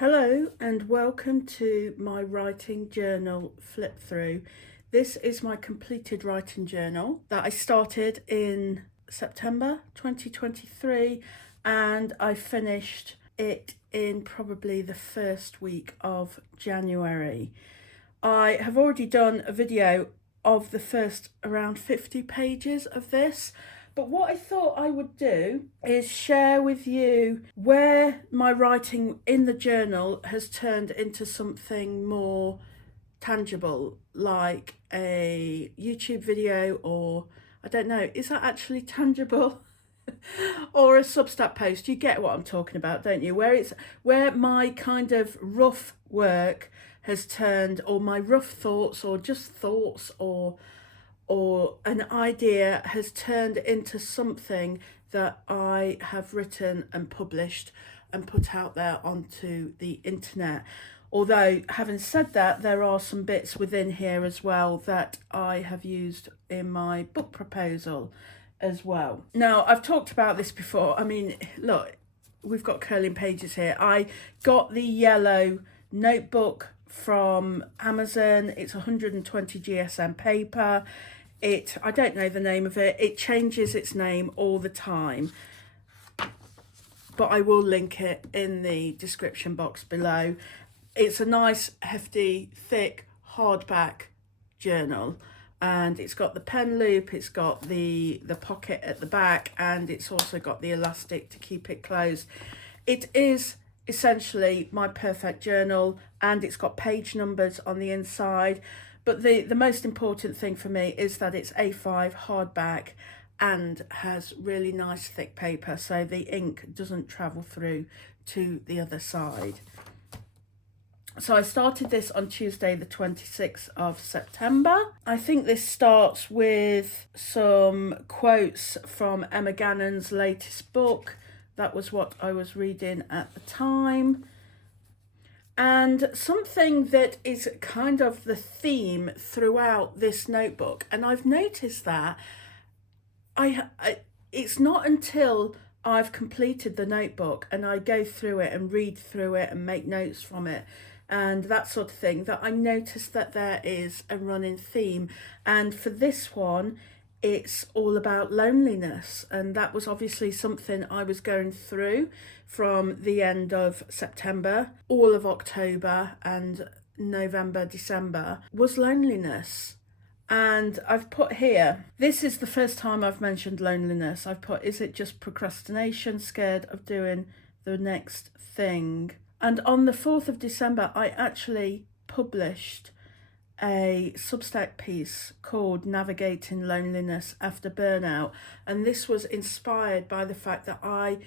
Hello and welcome to my writing journal flip through. This is my completed writing journal that I started in September 2023 and I finished it in probably the first week of January. I have already done a video of the first around 50 pages of this. But what I thought I would do is share with you where my writing in the journal has turned into something more tangible, like a YouTube video, or I don't know, is that actually tangible? Or a Substack post. You get what I'm talking about, don't you? Where my kind of rough work has turned, or my rough thoughts, or just thoughts, or an idea has turned into something that I have written and published and put out there onto the internet. Although, having said that, there are some bits within here as well that I have used in my book proposal as well. Now, I've talked about this before. I mean, look, we've got curling pages here. I got the yellow notebook from Amazon. It's 120 GSM paper. I don't know the name of it. It changes its name all the time, but I will link it in the description box below. It's a nice, hefty, thick, hardback journal, and it's got the pen loop, it's got the pocket at the back, and it's also got the elastic to keep it closed. It is essentially my perfect journal, and it's got page numbers on the inside. But the most important thing for me is that it's A5 hardback and has really nice thick paper, so the ink doesn't travel through to the other side. So I started this on Tuesday the 26th of September. I think this starts with some quotes from Emma Gannon's latest book. That was what I was reading at the time. And something that is kind of the theme throughout this notebook, and I've noticed that it's not until I've completed the notebook and I go through it and read through it and make notes from it and that sort of thing that I notice that there is a running theme. And for this one, it's all about loneliness, and that was obviously something I was going through from the end of September. All of October and November, December was loneliness. And I've put here, this is the first time I've mentioned loneliness. I've put, is it just procrastination, scared of doing the next thing? And on the 4th of December, I actually published a Substack piece called Navigating Loneliness After Burnout, and this was inspired by the fact that I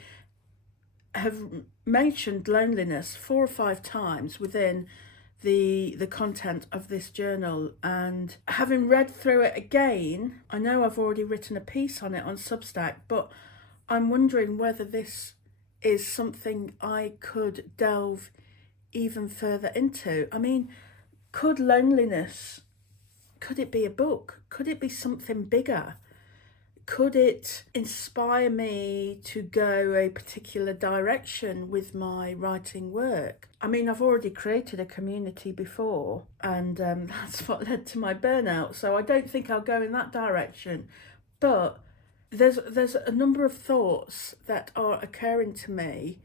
have mentioned loneliness 4 or 5 times within the content of this journal. And having read through it again, I know I've already written a piece on it on Substack, but I'm wondering whether this is something I could delve even further into. I mean, could loneliness, could it be a book? Could it be something bigger? Could it inspire me to go a particular direction with my writing work? I mean, I've already created a community before, and that's what led to my burnout, so I don't think I'll go in that direction. But there's a number of thoughts that are occurring to me,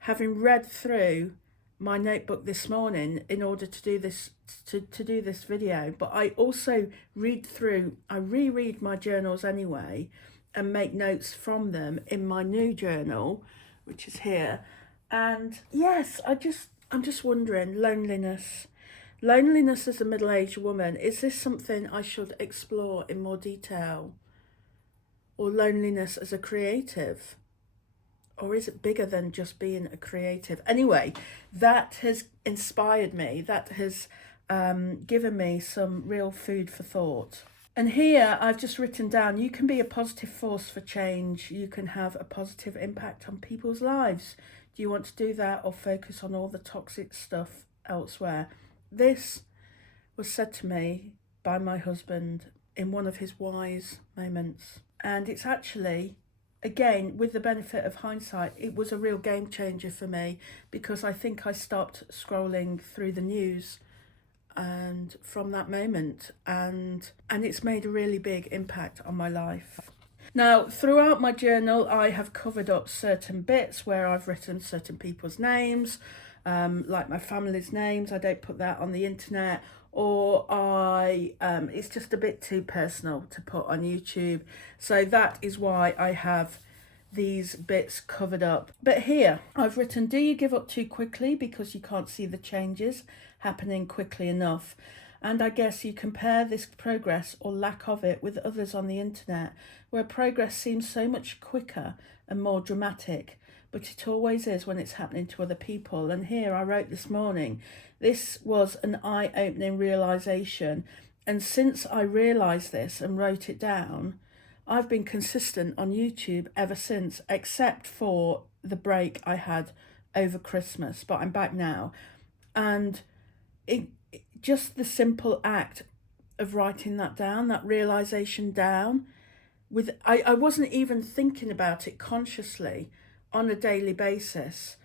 having read through my notebook this morning in order to do this do this video. But I also reread my journals anyway and make notes from them in my new journal, which is here. And yes, I'm just wondering, loneliness as a middle-aged woman, is this something I should explore in more detail? Or loneliness as a creative? Or is it bigger than just being a creative? Anyway, that has inspired me. That has given me some real food for thought. And here I've just written down, you can be a positive force for change. You can have a positive impact on people's lives. Do you want to do that or focus on all the toxic stuff elsewhere? This was said to me by my husband in one of his wise moments. And it's actually again, with the benefit of hindsight, it was a real game changer for me, because I think I stopped scrolling through the news and from that moment, and it's made a really big impact on my life. Now, throughout my journal, I have covered up certain bits where I've written certain people's names, like my family's names. I don't put that on the internet, or it's just a bit too personal to put on YouTube. So that is why I have these bits covered up. But here I've written, do you give up too quickly because you can't see the changes happening quickly enough? And I guess you compare this progress or lack of it with others on the internet, where progress seems so much quicker and more dramatic, but it always is when it's happening to other people. And here I wrote this morning, this was an eye-opening realisation. And since I realised this and wrote it down, I've been consistent on YouTube ever since, except for the break I had over Christmas, but I'm back now. And just the simple act of writing that down, that realisation down, I wasn't even thinking about it consciously on a daily basis,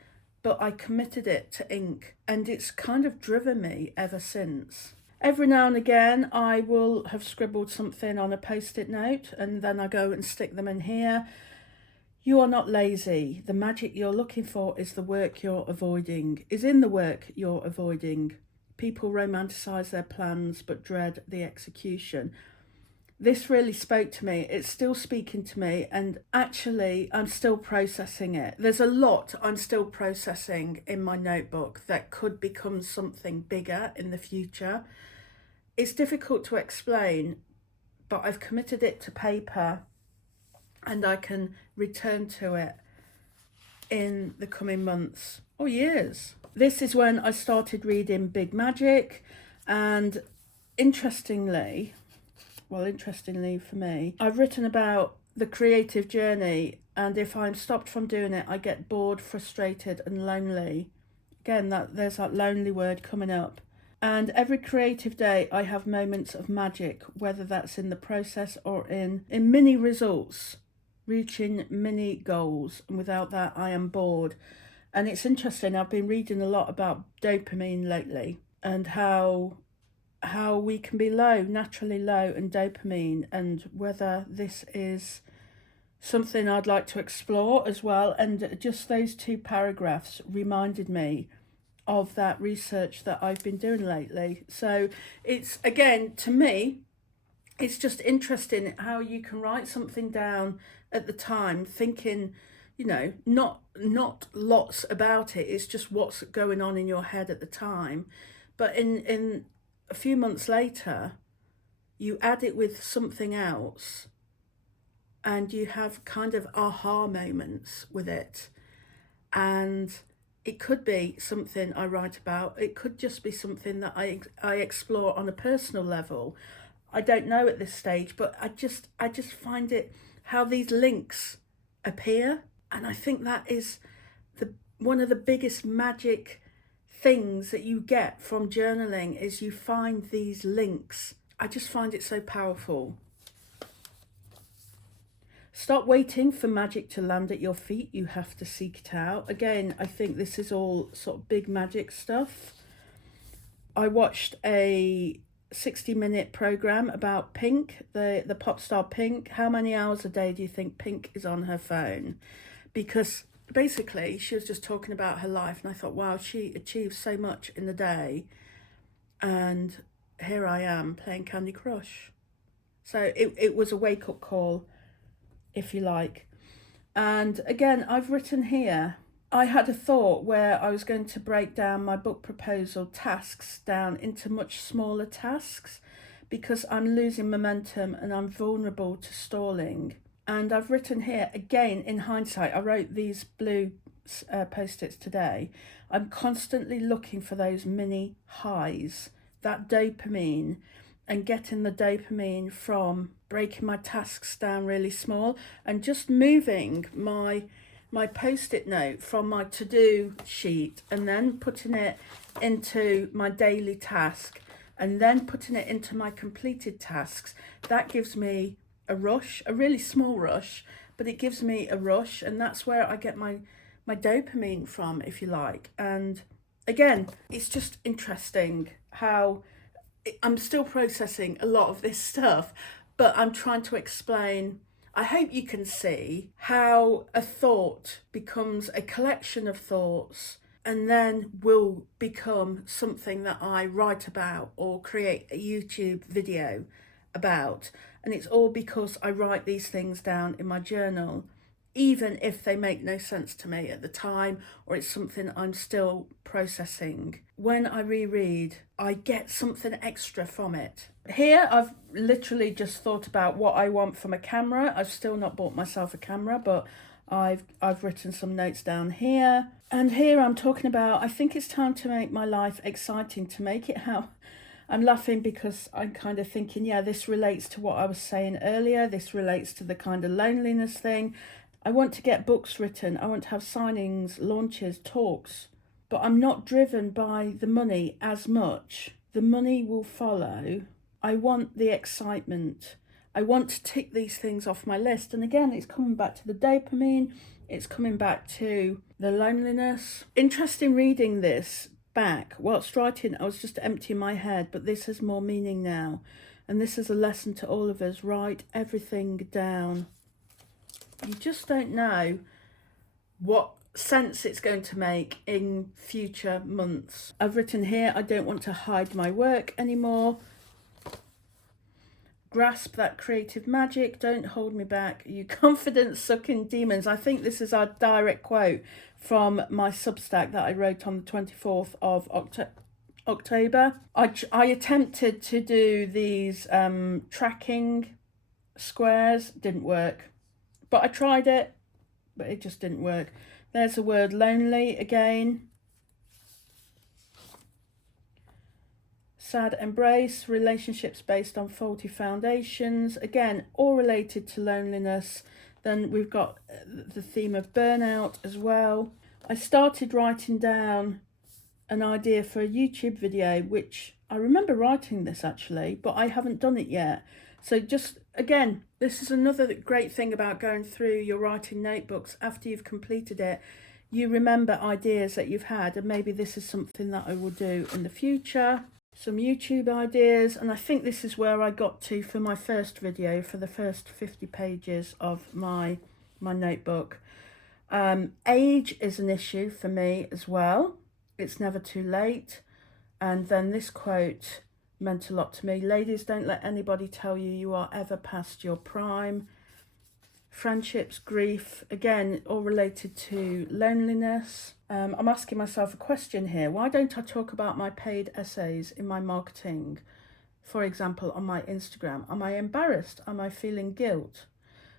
but I committed it to ink, and it's kind of driven me ever since. Every now and again, I will have scribbled something on a post-it note, and then I go and stick them in here. You are not lazy. The magic you're looking for is in the work you're avoiding. People romanticize their plans but dread the execution. This really spoke to me. It's still speaking to me, and actually I'm still processing it. There's a lot I'm still processing in my notebook that could become something bigger in the future. It's difficult to explain, but I've committed it to paper, and I can return to it in the coming months or years. This is when I started reading Big Magic, and interestingly for me, I've written about the creative journey, and if I'm stopped from doing it, I get bored, frustrated and lonely. Again, there's that lonely word coming up. And every creative day I have moments of magic, whether that's in the process or in mini results, reaching mini goals, and without that I am bored. And it's interesting, I've been reading a lot about dopamine lately, and how we can be naturally low in dopamine, and whether this is something I'd like to explore as well. And just those 2 paragraphs reminded me of that research that I've been doing lately. So it's, again, to me, it's just interesting how you can write something down at the time, thinking, not lots about it. It's just what's going on in your head at the time. But in a few months later, you add it with something else, and you have kind of aha moments with it. And it could be something I write about. It could just be something that I explore on a personal level. I don't know at this stage, but I just find it, how these links appear. And I think that is one of the biggest magic things that you get from journaling, is you find these links. I just find it so powerful. Stop waiting for magic to land at your feet. You have to seek it out. Again, I think this is all sort of big magic stuff. I watched a 60-minute program about Pink, the pop star Pink. How many hours a day do you think Pink is on her phone? Because basically she was just talking about her life, and I thought, wow, she achieves so much in the day, and here I am playing Candy Crush. So it was a wake-up call, if you like. And again, I've written here, I had a thought where I was going to break down my book proposal tasks down into much smaller tasks, because I'm losing momentum and I'm vulnerable to stalling. And I've written here, again, in hindsight, I wrote these blue post-its today. I'm constantly looking for those mini highs, that dopamine, and getting the dopamine from breaking my tasks down really small, and just moving my post-it note from my to-do sheet, and then putting it into my daily task, and then putting it into my completed tasks. That gives me a rush, a really small rush, but it gives me a rush, and that's where I get my dopamine from, if you like. And again, it's just interesting how I'm still processing a lot of this stuff, but I'm trying to explain. I hope you can see how a thought becomes a collection of thoughts and then will become something that I write about or create a YouTube video about. And it's all because I write these things down in my journal, even if they make no sense to me at the time, or it's something I'm still processing. When I reread, I get something extra from it. Here, I've literally just thought about what I want from a camera. I've still not bought myself a camera, but I've written some notes down here. And here I'm talking about, I think it's time to make my life exciting, to make it how... I'm laughing because I'm kind of thinking, yeah, this relates to what I was saying earlier. This relates to the kind of loneliness thing. I want to get books written. I want to have signings, launches, talks. But I'm not driven by the money as much. The money will follow. I want the excitement. I want to tick these things off my list. And again, it's coming back to the dopamine. It's coming back to the loneliness. Interesting reading this back. Whilst writing, I was just emptying my head, but this has more meaning now. And this is a lesson to all of us. Write everything down. You just don't know what sense it's going to make in future months. I've written here, I don't want to hide my work anymore. Grasp that creative magic. Don't hold me back. You confidence-sucking demons. I think this is our direct quote from my Substack that I wrote on the 24th of October. I attempted to do these tracking squares. Didn't work. But I tried it, but it just didn't work. There's the word lonely again. Sad embrace, relationships based on faulty foundations. Again, all related to loneliness. Then we've got the theme of burnout as well. I started writing down an idea for a YouTube video, which I remember writing this actually, but I haven't done it yet. So just, again, this is another great thing about going through your writing notebooks after you've completed it. You remember ideas that you've had, and maybe this is something that I will do in the future. Some YouTube ideas, and I think this is where I got to for my first video, for the first 50 pages of my notebook. Age is an issue for me as well. It's never too late. And then this quote meant a lot to me. Ladies, don't let anybody tell you you are ever past your prime. Friendships, grief, again, all related to loneliness. I'm asking myself a question here. Why don't I talk about my paid essays in my marketing? For example, on my Instagram. Am I embarrassed? Am I feeling guilt?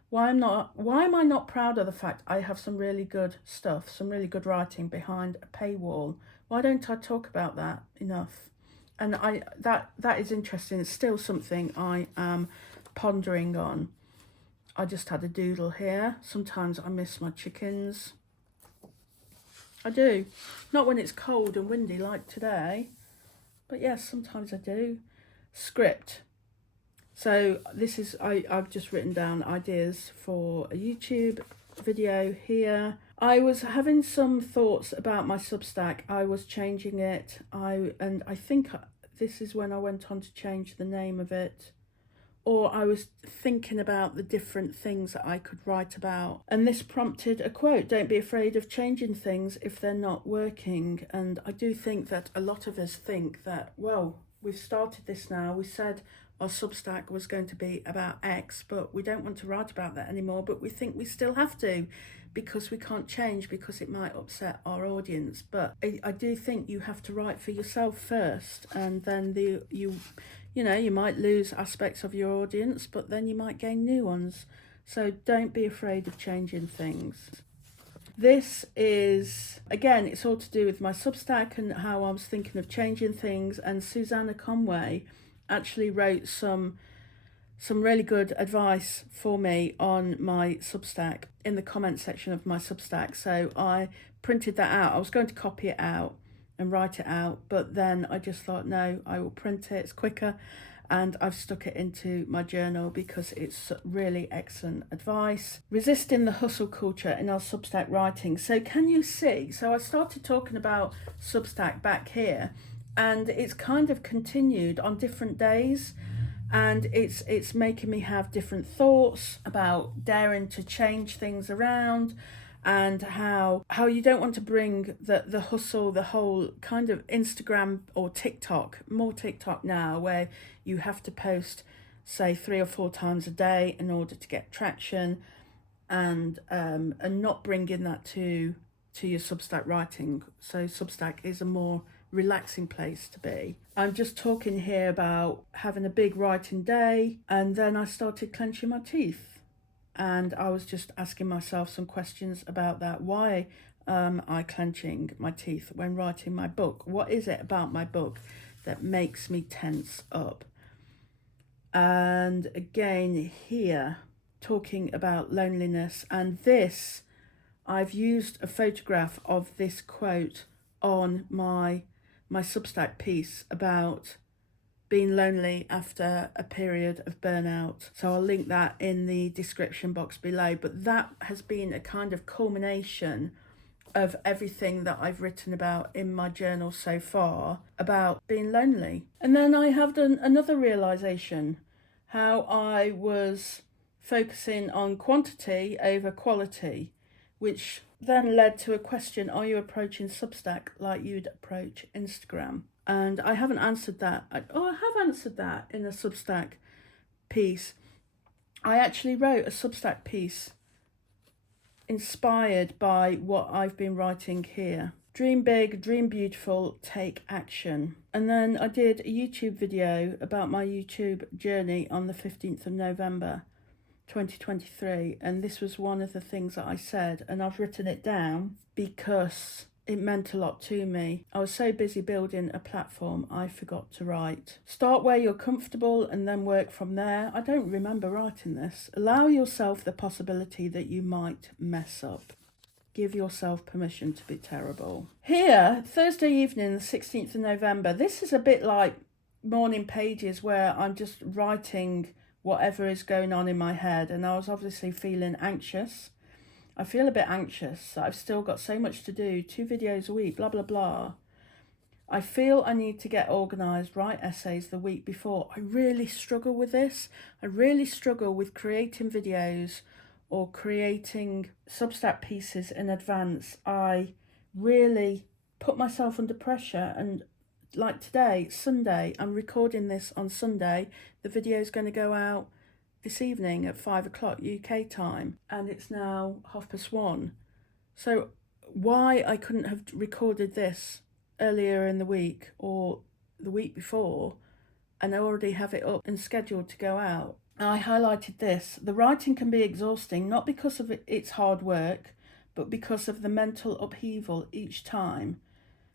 Why am I not proud of the fact I have some really good stuff, some really good writing behind a paywall? Why don't I talk about that enough? And that is interesting. It's still something I am pondering on. I just had a doodle here. Sometimes I miss my chickens. I do. Not when it's cold and windy like today. But yes, sometimes I do. Script. So this is, I've just written down ideas for a YouTube video here. I was having some thoughts about my Substack. I was changing it. And I think this is when I went on to change the name of it. Or I was thinking about the different things that I could write about. And this prompted a quote, don't be afraid of changing things if they're not working. And I do think that a lot of us think that, well, we've started this now. We said our Substack was going to be about X, but we don't want to write about that anymore. But we think we still have to, because we can't change, because it might upset our audience. But I do think you have to write for yourself first, and then you know, you might lose aspects of your audience, but then you might gain new ones. So don't be afraid of changing things. This is, again, it's all to do with my Substack and how I was thinking of changing things. And Susanna Conway actually wrote some really good advice for me on my Substack, in the comment section of my Substack. So I printed that out. I was going to copy it out and write it out, but then I just thought, no, I will print it, it's quicker. and I've stuck it into my journal because it's really excellent advice. Resisting the hustle culture in our Substack writing. So can you see? So I started talking about Substack back here, and it's kind of continued on different days, and it's making me have different thoughts about daring to change things around, and how you don't want to bring the hustle, the whole kind of Instagram or TikTok, more TikTok now, where you have to post, say, 3 or 4 times a day in order to get traction, and not bringing that to your Substack writing. So Substack is a more relaxing place to be. I'm just talking here about having a big writing day, and then I started clenching my teeth. And I was just asking myself some questions about that. Why am I clenching my teeth when writing my book? What is it about my book that makes me tense up? And again here, talking about loneliness. And this, I've used a photograph of this quote on my Substack piece about being lonely after a period of burnout. So I'll link that in the description box below. But that has been a kind of culmination of everything that I've written about in my journal so far about being lonely. And then I have done another realization, how I was focusing on quantity over quality, which then led to a question: are you approaching Substack like you'd approach Instagram? And I haven't answered that. I have answered that in a Substack piece. I actually wrote a Substack piece inspired by what I've been writing here. Dream big, dream beautiful, take action. And then I did a YouTube video about my YouTube journey on the 15th of November 2023, and this was one of the things that I said, and I've written it down because it meant a lot to me. I was so busy building a platform, I forgot to write. Start where you're comfortable and then work from there. I don't remember writing this. Allow yourself the possibility that you might mess up. Give yourself permission to be terrible. Here, Thursday evening, the 16th of November, this is a bit like morning pages where I'm just writing whatever is going on in my head, and I was obviously feeling anxious. I feel a bit anxious. I've still got so much to do, 2 videos a week, blah, blah, blah. I feel I need to get organised, write essays the week before. I really struggle with this. I really struggle with creating videos or creating Substack pieces in advance. I really put myself under pressure, and like today, Sunday, I'm recording this on Sunday. The video is going to go out this evening at 5 o'clock UK time, and it's now 1:30. So why I couldn't have recorded this earlier in the week or the week before and already have it up and scheduled to go out. I highlighted this. The writing can be exhausting, not because of its hard work, but because of the mental upheaval each time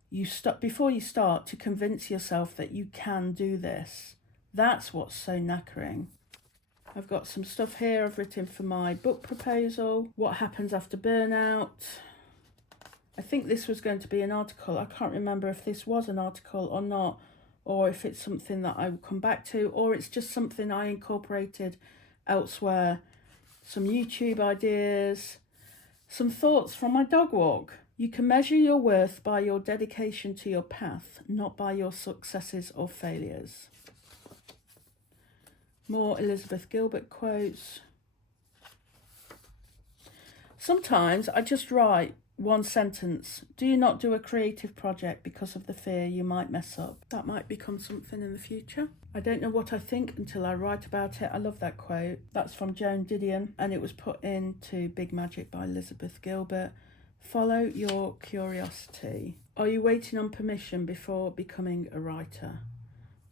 you stop, before you start, to convince yourself that you can do this. That's what's so knackering. I've got some stuff here I've written for my book proposal. What happens after burnout? I think this was going to be an article. I can't remember if this was an article or not, or if it's something that I will come back to, or it's just something I incorporated elsewhere. Some YouTube ideas, some thoughts from my dog walk. You can measure your worth by your dedication to your path, not by your successes or failures. More Elizabeth Gilbert quotes. Sometimes I just write one sentence. Do you not do a creative project because of the fear you might mess up? That might become something in the future. I don't know what I think until I write about it. I love that quote. That's from Joan Didion, and it was put into Big Magic by Elizabeth Gilbert. Follow your curiosity. Are you waiting on permission before becoming a writer?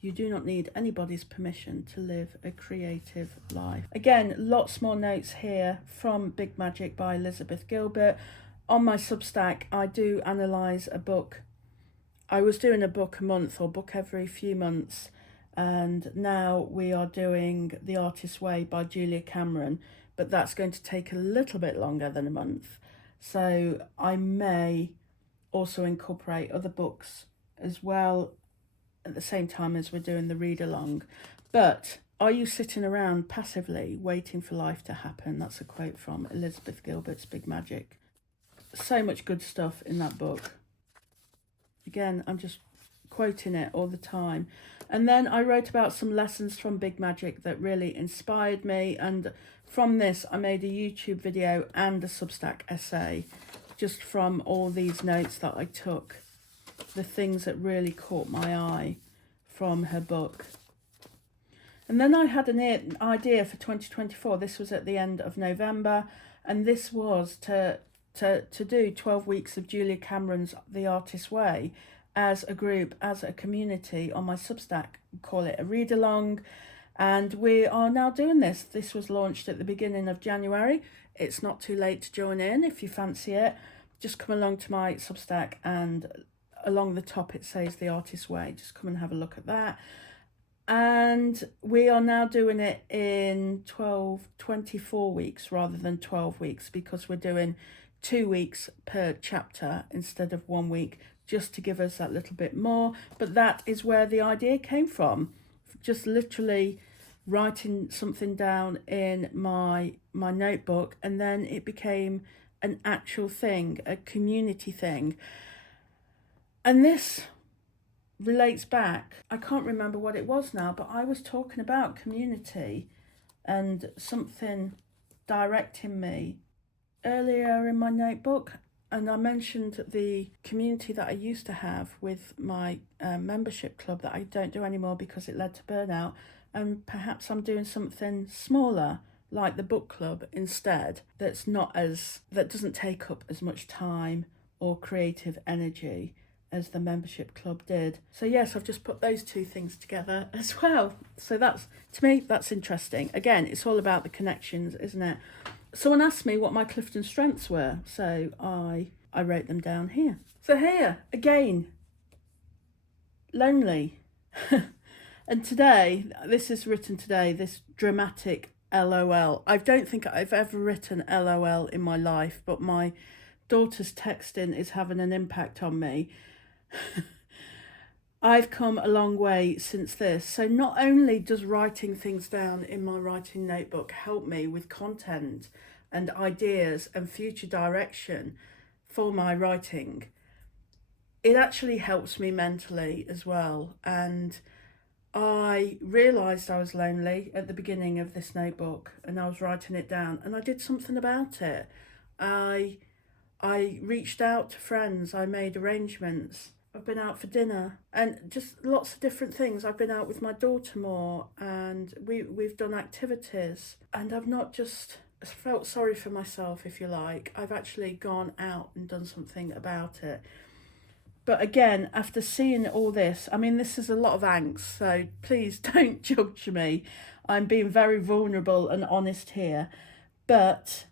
You do not need anybody's permission to live a creative life. Again, lots more notes here from Big Magic by Elizabeth Gilbert. On my Substack, I do analyse a book. I was doing a book a month or book every few months, and now we are doing The Artist's Way by Julia Cameron, but that's going to take a little bit longer than a month. So I may also incorporate other books as well at the same time as we're doing the read along. But are you sitting around passively waiting for life to happen? That's a quote from Elizabeth Gilbert's Big Magic. So much good stuff in that book. Again, I'm just quoting it all the time. And then I wrote about some lessons from Big Magic that really inspired me, and from this I made a YouTube video and a Substack essay just from all these notes that I took, the things that really caught my eye from her book. And then I had an idea for 2024. This was at the end of November, and this was to do 12 weeks of Julia Cameron's The Artist's Way as a group, as a community on my Substack. Call it a read along, and we are now doing this. This was launched at the beginning of January. It's not too late to join in if you fancy it. Just come along to my Substack, and along the top it says The Artist's Way. Just come and have a look at that. And we are now doing it in 24 weeks rather than 12 weeks, because we're doing 2 weeks per chapter instead of 1 week, just to give us that little bit more. But that is where the idea came from. Just literally writing something down in my notebook, and then it became an actual thing, a community thing. And this relates back, I can't remember what it was now, but I was talking about community and something directing me earlier in my notebook, and I mentioned the community that I used to have with my membership club that I don't do anymore because it led to burnout, and perhaps I'm doing something smaller like the book club instead, that doesn't take up as much time or creative energy as the membership club did. So yes, I've just put those two things together as well. So that's, to me, that's interesting. Again, it's all about the connections, isn't it? Someone asked me what my Clifton strengths were, so I wrote them down here. So here, again, lonely. And today, this is written today, this dramatic LOL. I don't think I've ever written LOL in my life, but my daughter's texting is having an impact on me. I've come a long way since this. So not only does writing things down in my writing notebook help me with content and ideas and future direction for my writing, it actually helps me mentally as well. And I realised I was lonely at the beginning of this notebook, and I was writing it down, and I did something about it. I reached out to friends, I made arrangements. I've been out for dinner and just lots of different things. I've been out with my daughter more, and we've done activities, and I've not just felt sorry for myself, if you like. I've actually gone out and done something about it. But again, after seeing all this, I mean, this is a lot of angst, so please don't judge me. I'm being very vulnerable and honest here. But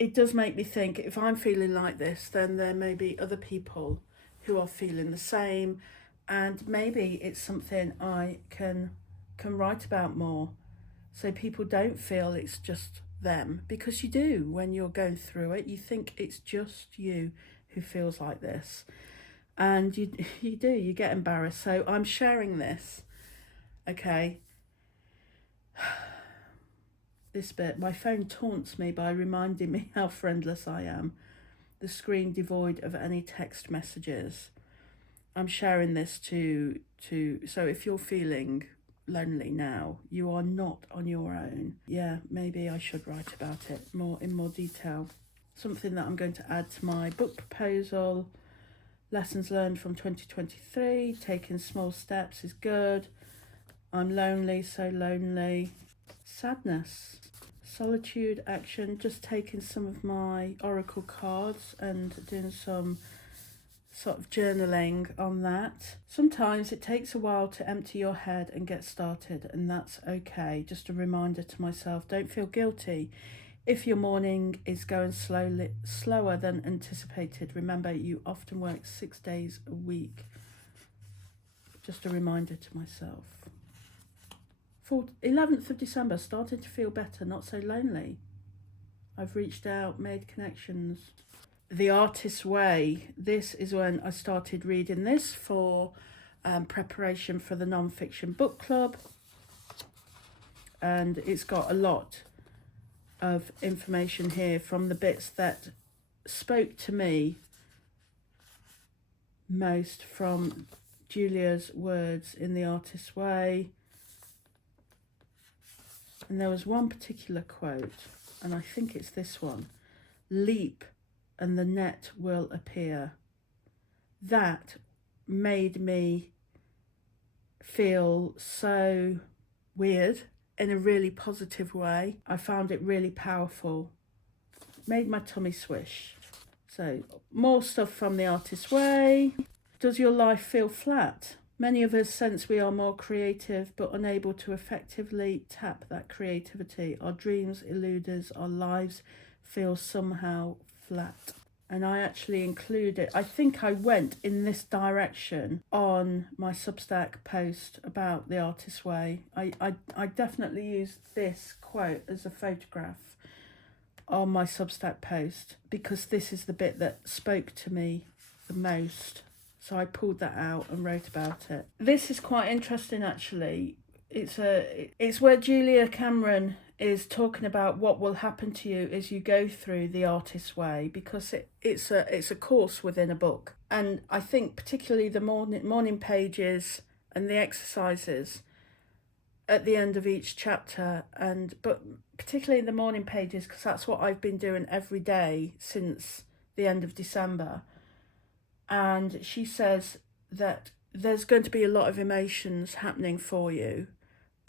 it does make me think, if I'm feeling like this, then there may be other people who are feeling the same, and maybe it's something I can write about more, so people don't feel it's just them, because you do. When you're going through it, you think it's just you who feels like this, and you get embarrassed. So I'm sharing this. Okay, this bit, my phone taunts me by reminding me how friendless I am, the screen devoid of any text messages. I'm sharing this to so if you're feeling lonely now, you are not on your own. Yeah, maybe I should write about it in more detail. Something that I'm going to add to my book proposal. Lessons learned from 2023. Taking small steps is good. I'm lonely, so lonely. Sadness. Solitude, action, just taking some of my oracle cards and doing some sort of journaling on that. Sometimes it takes a while to empty your head and get started, and that's okay. Just a reminder to myself, don't feel guilty if your morning is going slower than anticipated. Remember, you often work 6 days a week. Just a reminder to myself. 11th of December, started to feel better, not so lonely. I've reached out, made connections. The Artist's Way. This is when I started reading this for preparation for the non-fiction book club, and it's got a lot of information here from the bits that spoke to me most from Julia's words in The Artist's Way. And there was one particular quote, and I think it's this one: "Leap and the net will appear." That made me feel so weird in a really positive way. I found it really powerful. Made my tummy swish. So, more stuff from The Artist's Way. Does your life feel flat? Many of us sense we are more creative but unable to effectively tap that creativity. Our dreams elude us, our lives feel somehow flat. And I actually included, I think I went in this direction on my Substack post about The Artist's Way. I definitely used this quote as a photograph on my Substack post because this is the bit that spoke to me the most. So I pulled that out and wrote about it. This is quite interesting, actually. It's where Julia Cameron is talking about what will happen to you as you go through The Artist's Way, because it's a course within a book. And I think particularly the morning pages and the exercises at the end of each chapter, but particularly the morning pages, because that's what I've been doing every day since the end of December. And she says that there's going to be a lot of emotions happening for you.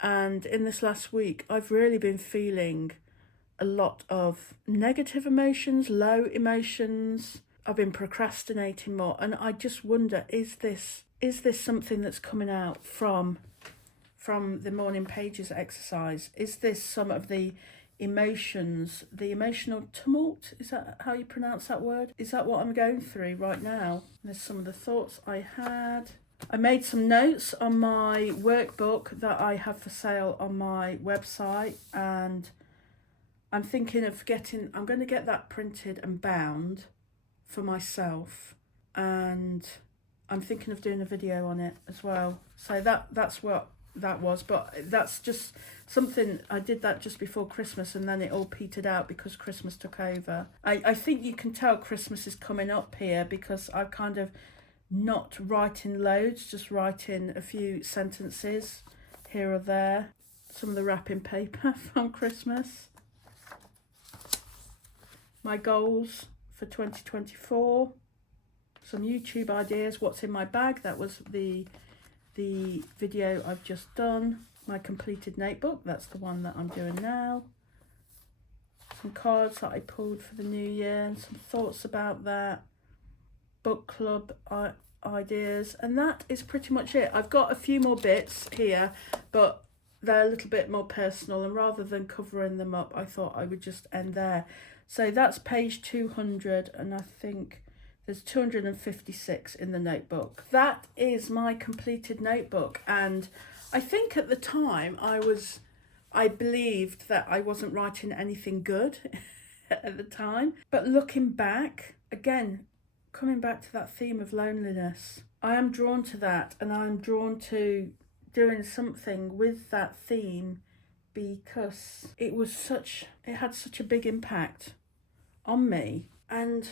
And in this last week, I've really been feeling a lot of negative emotions, low emotions. I've been procrastinating more. And I just wonder, is this something that's coming out from the morning pages exercise? Is this some of the emotions, the emotional tumult? Is that how you pronounce that word? Is that what I'm going through right now? There's some of the thoughts I had. I made some notes on my workbook that I have for sale on my website, and I'm thinking of I'm going to get that printed and bound for myself, and I'm thinking of doing a video on it as well. So that's what that was, but that's just something, I did that just before Christmas and then it all petered out because Christmas took over. I think you can tell Christmas is coming up here because I've kind of not writing loads, just writing a few sentences here or there. Some of the wrapping paper from Christmas. My goals for 2024. Some YouTube ideas, what's in my bag, that was the video I've just done. My completed notebook, that's the one that I'm doing now. Some cards that I pulled for the new year and some thoughts about that. Book club ideas, and that is pretty much it. I've got a few more bits here, but they're a little bit more personal, and rather than covering them up, I thought I would just end there. So that's page 200, and I think there's 256 in the notebook. That is my completed notebook, and I think at the time I believed that I wasn't writing anything good at the time. But looking back, again, coming back to that theme of loneliness, I am drawn to that, and I'm drawn to doing something with that theme because it had such a big impact on me. And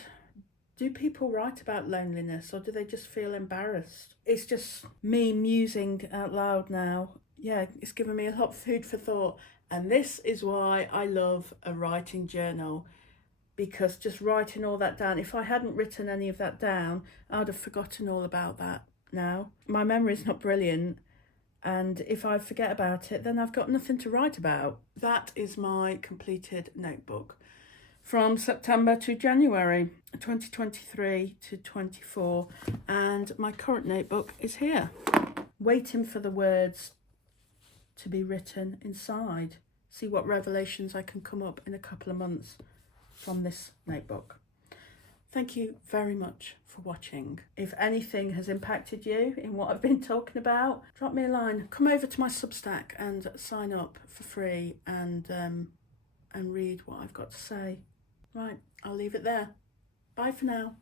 do people write about loneliness, or do they just feel embarrassed? It's just me musing out loud now. Yeah, it's given me a lot of food for thought. And this is why I love a writing journal, because just writing all that down, if I hadn't written any of that down, I'd have forgotten all about that now. My memory's not brilliant, and if I forget about it, then I've got nothing to write about. That is my completed notebook. From September to January 2023 to 24, and my current notebook is here, waiting for the words to be written inside. See what revelations I can come up in a couple of months from this notebook. Thank you very much for watching. If anything has impacted you in what I've been talking about, drop me a line. Come over to my Substack and sign up for free and read what I've got to say. Right, I'll leave it there. Bye for now.